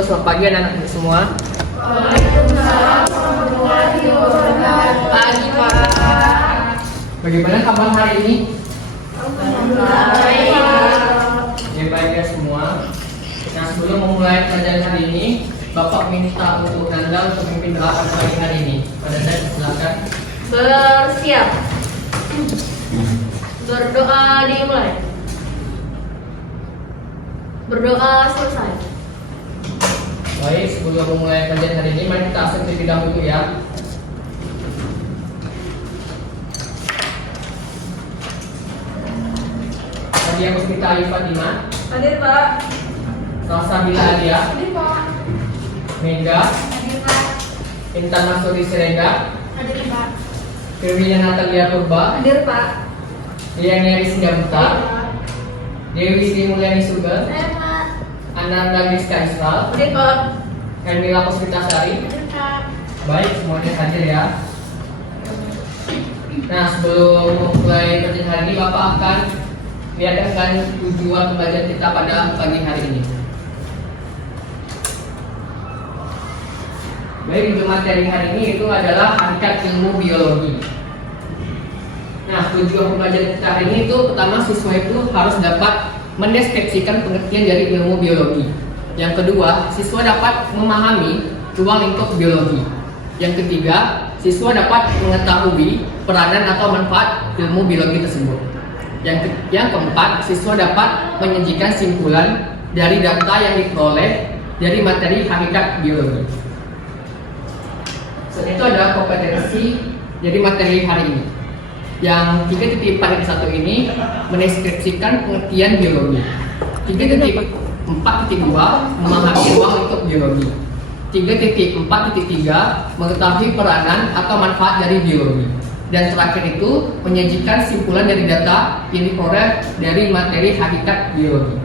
Halo, selamat pagi anak-anak semua. Waalaikumsalam warahmatullahi wabarakatuh. Pagi, Pak. Bagaimana kabar hari ini? Baik. Baik ya semua. Nah, sebelum memulai pelajaran hari ini, Bapak minta untuk Nanda untuk memimpin doa pada pagi hari ini. Pada saya silakan. Bersiap. Berdoa dimulai. Berdoa selesai. Baik, sebelum memulai pelajaran hari ini, mari kita absen terlebih dahulu ya. Nadia Mustika Ayu Fatimah, Hadir, Pak. Salsabila Alia, Hadir, Pak. Mega, Hadir, Pak. Intan Masuri Serega, Hadir, Pak. Firmina Natalia Purba, Hadir, Pak. Liani Rizky Buta, Dewi Sri Mulyani Sugeng, Saya, Pak. Ananda Rizka Isral, Hadir, Pak. Hermila Puspitasari. Hadir, Pak. Baik, semuanya hadir ya. Nah, sebelum mulai pelajaran hari ini, Bapak akan lihatkan tujuan pembelajaran kita pada pagi hari ini. Baik, untuk materi hari ini itu adalah hakikat ilmu biologi. Nah, tujuan pembelajaran kita hari ini itu pertama siswa itu harus dapat mendeskripsikan pengertian dari ilmu biologi. Yang kedua, siswa dapat memahami ruang lingkup biologi. Yang ketiga, siswa dapat mengetahui peranan atau manfaat ilmu biologi tersebut. Yang keempat, siswa dapat menyajikan simpulan dari data yang diperoleh dari materi hakikat biologi. Selain itu ada kompetensi dari materi hari ini. Yang 3.4.1 ini mendeskripsikan pengertian biologi. 3.4.2 memahami ruang lingkup biologi. 3.4.3 mengetahui peranan atau manfaat dari biologi. Dan terakhir itu menyajikan simpulan dari data yang diperoleh dari materi hakikat biologi.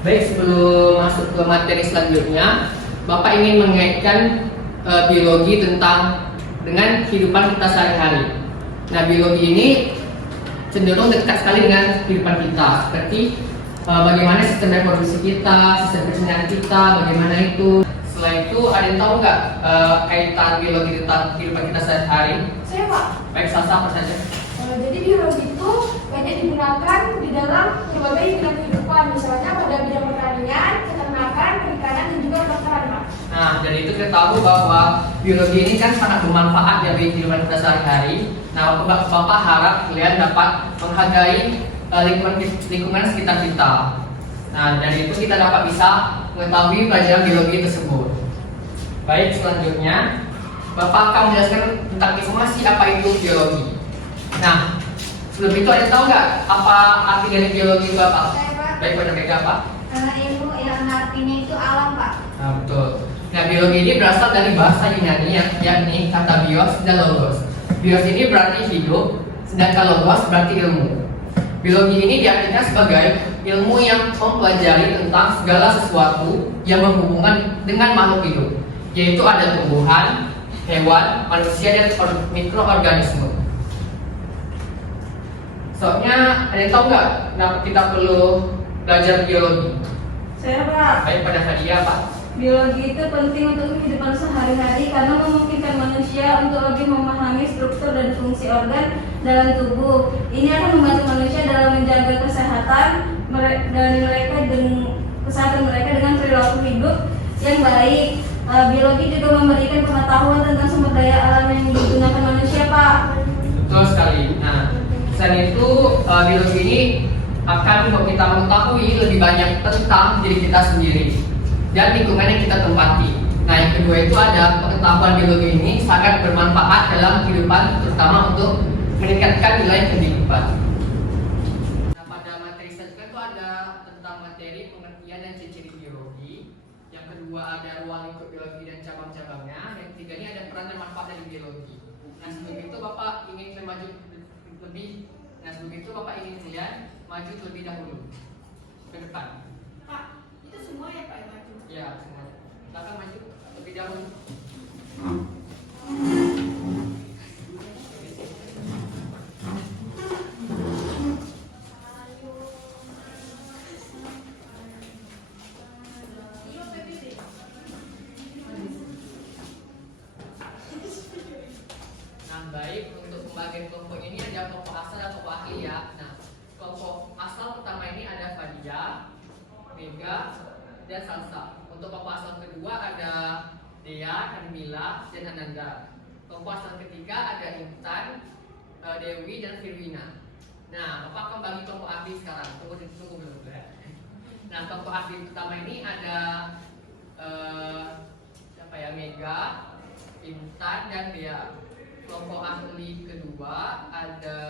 Baik, sebelum masuk ke materi selanjutnya, Bapak ingin mengaitkan biologi dengan kehidupan kita sehari-hari. Nah, biologi ini cenderung dekat sekali dengan kehidupan kita, seperti bagaimana sistem reproduksi kita, sistem pencernaan kita, bagaimana itu. Selain itu, ada yang tahu nggak kaitan biologi tentang kehidupan kita sehari-hari? Saya, Pak. Baik, apa saja? Jadi biologi itu banyak digunakan di dalam berbagai bidang kehidupan, misalnya pada bidang pertanian, peternakan, perikanan, dan juga kedokteran, Pak. Nah, dari itu kita tahu bahwa biologi ini kan sangat bermanfaat ya bagi kehidupan kita sehari-hari. Nah, Bapak harap kalian dapat menghargai lingkungan sekitar kita. Nah, dari itu kita dapat bisa mengetahui pelajaran biologi tersebut. Baik, selanjutnya Bapak akan menjelaskan tentang informasi apa itu biologi. Nah, sebelum itu ada tahu nggak apa arti dari biologi Bapak? Saya, Pak. Baik, pada mereka apa? Ilmu yang artinya itu alam, Pak. Nah, betul. Nah, biologi ini berasal dari bahasa Yunani yakni kata bios dan logos. Bios ini berarti hidup, sedangkan logos berarti ilmu. Biologi ini diartikan sebagai ilmu yang mempelajari tentang segala sesuatu yang berhubungan dengan makhluk hidup, yaitu ada tumbuhan, hewan, manusia, dan mikroorganisme. Soalnya, ada yang tahu nggak kenapa kita perlu belajar biologi? Saya, Pak. Baik, pada hadiah Pak. Biologi itu penting untuk kehidupan sehari-hari karena memungkinkan manusia untuk lebih memahami struktur dan fungsi organ dalam tubuh. Ini akan membantu manusia dalam menjaga kesehatan mereka dengan perilaku hidup yang baik. Biologi juga memberikan pengetahuan tentang sumber daya alam yang digunakan manusia, Pak. Betul sekali. Nah, selain itu biologi ini akan membuat kita mengetahui lebih banyak tentang diri kita sendiri dan lingkungan yang kita tempati. Nah, yang kedua itu ada pengetahuan biologi ini sangat bermanfaat dalam kehidupan, terutama untuk meningkatkan nilai kehidupan. Nah, pada materi selanjutnya itu ada tentang materi pengertian dan ciri-ciri biologi. Yang kedua ada ruang lingkup biologi dan cabang-cabangnya. Yang ketiga ini ada peran dan manfaat dari biologi. Nah, sebelum itu Bapak ingin maju lebih. Nah, sebelum itu Bapak ingin kalian maju terlebih dahulu ke depan. Pak, itu semua ya, Pak, yang maju? Ya, semua. Silakan maju lebih dahulu. baik, untuk pembagian kelompok ini ada kelompok asal dan kelompok ahli ya. Nah, kelompok asal pertama ini ada Fadia, Mega, dan Salsa. Untuk kelompok asal kedua ada Dea, Kamila, dan Ananda. Kelompok asal ketiga ada Intan, Dewi, dan Firwina. Nah, Bapak akan bagi kelompok ahli sekarang. Tunggu dulu ya. Nah, kelompok ahli pertama ini ada siapa ya? Mega, Intan, dan Dea. Kelompok ahli kedua ada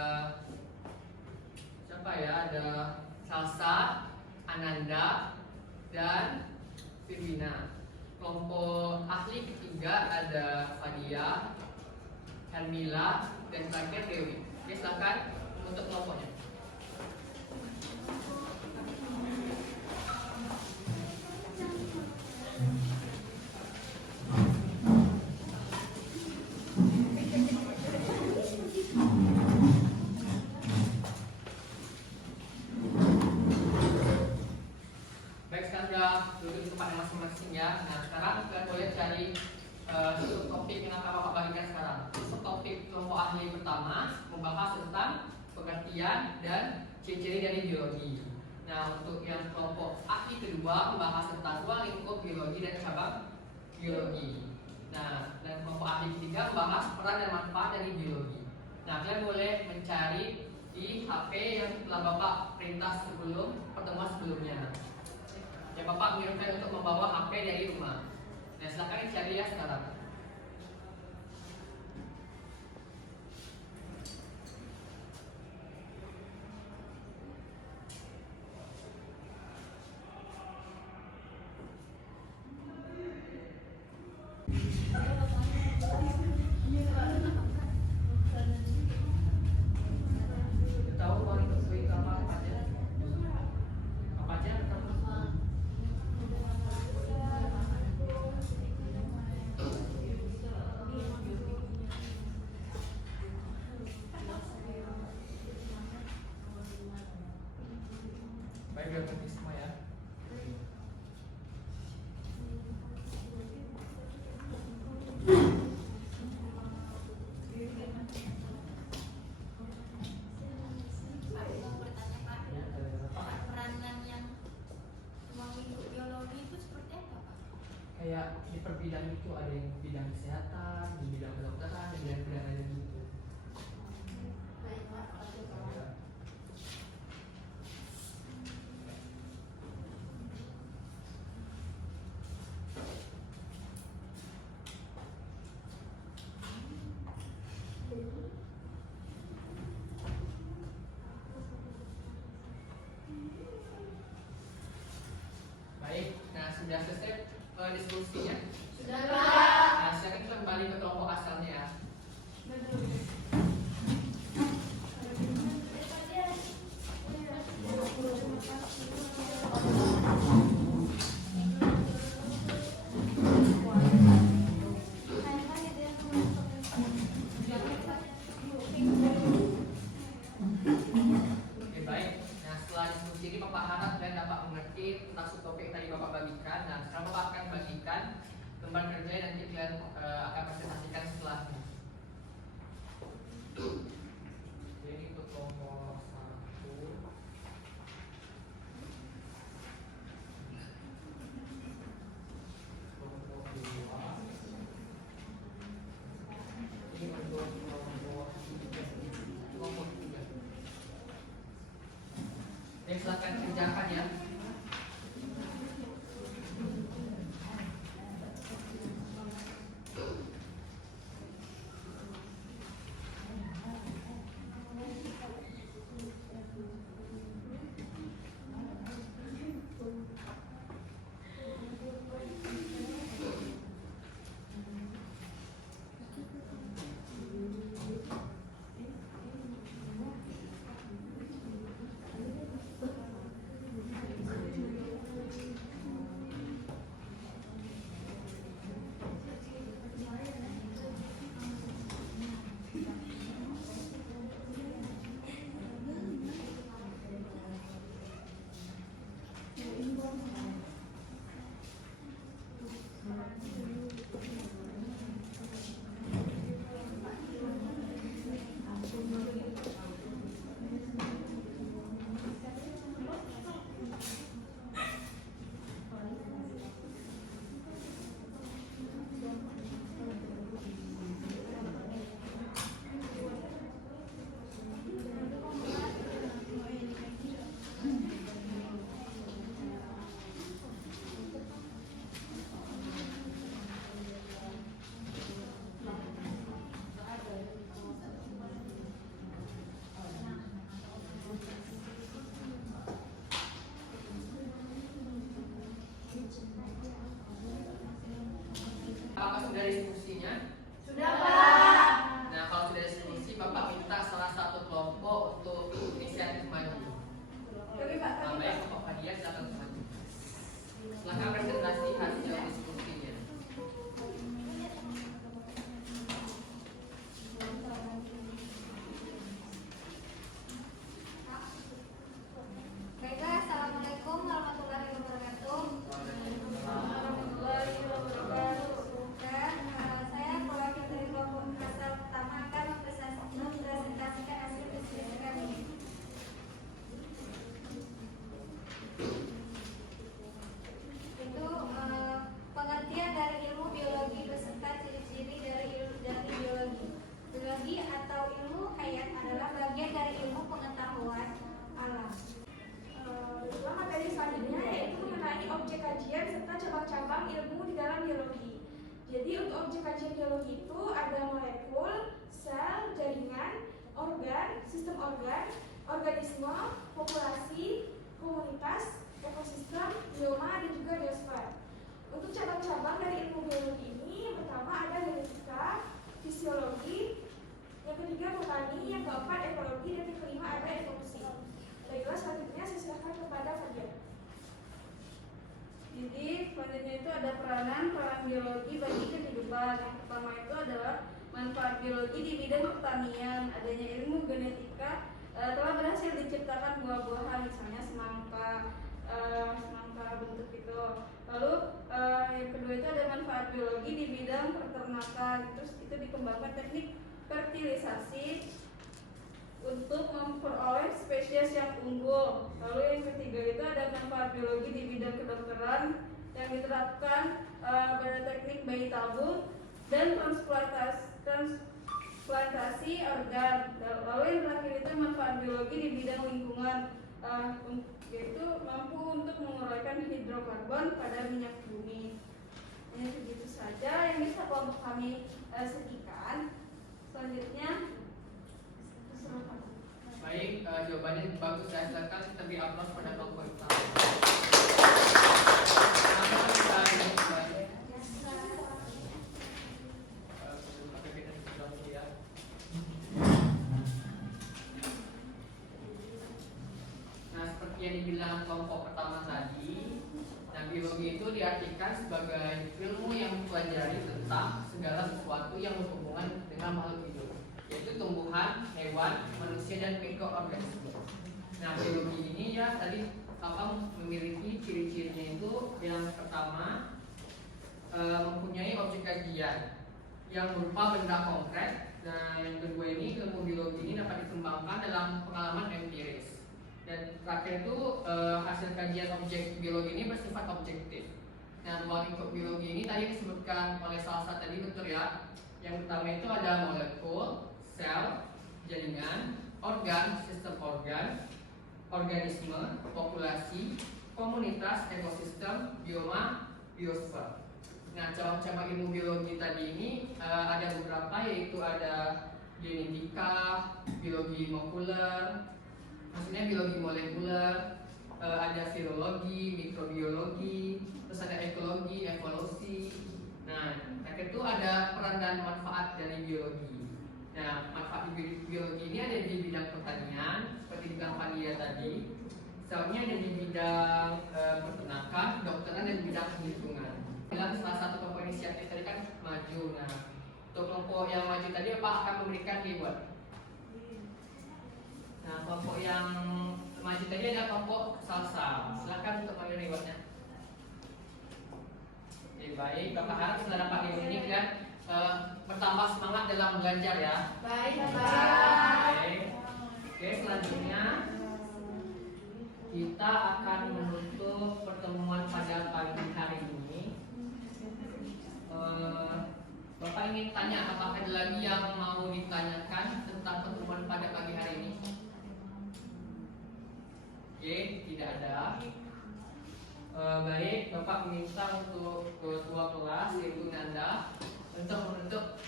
siapa ya? Ada Salsa, Ananda, dan Firwina. Kelompok ahli ketiga ada Fadia, Kamila, dan terakhir Dewi. Oke, silakan untuk kelompoknya. Baik, sekarang sudah duduk di tempatnya masing-masing ya. Nah, sekarang kalian boleh cari topik yang akan Bapak bagikan sekarang. Topik kelompok ahli pertama membahas tentang pengertian dan ciri-ciri dari biologi. Nah, untuk yang kelompok ahli kedua membahas tentang ruang lingkup biologi dan cabang biologi. Nah, dan kelompok ahli ketiga membahas peran dan manfaat dari biologi. Nah, kalian boleh mencari di HP yang telah Bapak perintah sebelum pertemuan sebelumnya. Ya, Bapak mengirimkan untuk membawa HP dari rumah. Nah, silakan dicari ya sekarang. Tahu ruang lingkup biologi apa aja? Apa aja? Baik, biar ngerti semua ya. Peranan yang ruang lingkup biologi itu seperti apa, Pak? Kayak di per bidang itu ada yang bidang kesehatan, di bidang kedokteran, di bidang lain gitu. Baik, Pak. Ya. Baik, nah sudah selesai diskusinya. Sudah. Nah, sekarang kita kembali ke kelompok asalnya ya. Oke, baik. Nah, setelah diskusi ini Bapak harap kalian dapat mengerti tentang subtopik tadi Bapak bagikan. Nah, sekarang Bapak akan bagikan sudah diskusinya? Sudah, Pak. Nah, kalau sudah diskusi, Bapak minta salah satu kelompok untuk inisiatif maju. Oke, Pak. Nah, baik, Bapak Fadia silakan maju. Silakan presentasi hasil diskusinya. Baiklah, Assalamualaikum warahmatullahi wabarakatuh. Warahmatullahi wabarakatuh. Dan saya perwakilan dari kelompok pasal pertama akan mempresentasikan hasil diskusi kami. Itu pengertian dari ilmu biologi beserta ciri-ciri dari biologi. Biologi atau ilmu hayat adalah bagian dari ilmu pengetahuan alam. Dalam materi selanjutnya yaitu mengenai objek kajian serta cabang-cabang ilmu di dalam biologi. Jadi untuk objek kajian biologi itu ada molekul, sel, jaringan, organ, sistem organ, organisme, populasi, komunitas, ekosistem, bioma, dan juga biosfer. Untuk cabang-cabang dari ilmu biologi ini, yang pertama ada genetika, fisiologi, yang ketiga botani, yang keempat ekologi, dan yang kelima ada evolusi. Baiklah, selanjutnya saya silakan kepada Fadia. Jadi selanjutnya itu ada peran biologi bagi kehidupan. Yang pertama itu adalah manfaat biologi di bidang pertanian. Adanya ilmu genetika telah berhasil diciptakan buah-buahan, misalnya semangka bentuk itu. Lalu yang kedua itu ada manfaat biologi di bidang peternakan. Terus itu dikembangkan teknik fertilisasi untuk memperoleh spesies yang unggul. Lalu yang ketiga itu ada manfaat biologi di bidang kedokteran yang diterapkan pada teknik bayi tabung dan transplantasi organ. Lalu yang terakhir itu manfaat biologi di bidang lingkungan, yaitu mampu untuk menguraikan hidrokarbon pada minyak bumi. Ini segitu saja yang bisa kelompok kami sajikan. Selanjutnya Baik, jawabannya bagus, saya silakan kita beri aplaus pada kelompok pertama. Nah, seperti yang dibilang kelompok pertama tadi, nah biologi itu diartikan sebagai ilmu yang mempelajari tentang segala sesuatu yang berhubungan dengan makhluk hidup, yaitu tumbuhan, hewan, manusia, dan mikroorganisme. Nah, biologi ini ya tadi memiliki ciri-cirinya itu yang pertama mempunyai objek kajian yang berupa benda konkret. Nah, yang kedua ini ilmu biologi ini dapat dikembangkan dalam pengalaman empiris. Dan terakhir itu hasil kajian objek biologi ini bersifat objektif. Nah, ruang lingkup biologi ini tadi disebutkan oleh salah satu tadi dokter ya. Yang pertama itu ada molekul, sel, jaringan, organ, sistem organ, organisme, populasi, komunitas, ekosistem, bioma, biosfer. Nah, cabang-cabang ilmu biologi tadi ini ada beberapa, yaitu ada genetika, biologi molekuler, maksudnya biologi molekuler, ada virologi, mikrobiologi, terus ada ekologi, evolusi. Nah, itu ada peran dan manfaat dari biologi. Nah, manfaat biologi ini ada di bidang pertanian, seperti dibilang Fadia tadi. Misalnya ada di bidang peternakan, kedokteran, dan bidang lingkungan. Bilang salah satu kelompok inisiatif tadi kan maju. Nah, untuk kelompok yang maju tadi apa akan memberikan reward? Nah, kelompok yang maju tadi ada kelompok salsa. Silakan untuk panggil rewardnya. Baik, Bapak harap setelah dapat ilmu ini kalian bertambah semangat dalam belajar ya. Baik, Baik. Oke, selanjutnya kita akan menutup pertemuan pada pagi hari ini. Bapak ingin tanya apakah ada lagi yang mau ditanyakan tentang pertemuan pada pagi hari ini? Oke, tidak ada. Baik, Bapak minta untuk ketua kelas yaitu Nanda untuk menutup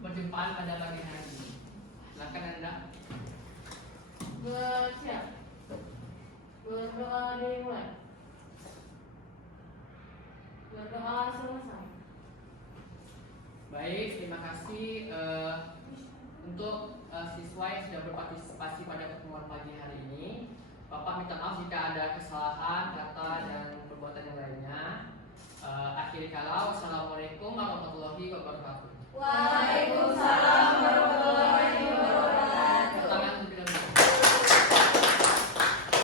perjumpaan pada pagi hari ini. Silakan Nanda. Baca. Berdoa dimulai. Berdoa selesai. Baik, terima kasih untuk siswa yang sudah berpartisipasi pada pertemuan pagi hari ini. Bapak minta maaf jika ada kesalahan kata dan perbuatan yang lainnya. Akhir kala, wassalamualaikum warahmatullahi wabarakatuh. Waalaikumsalam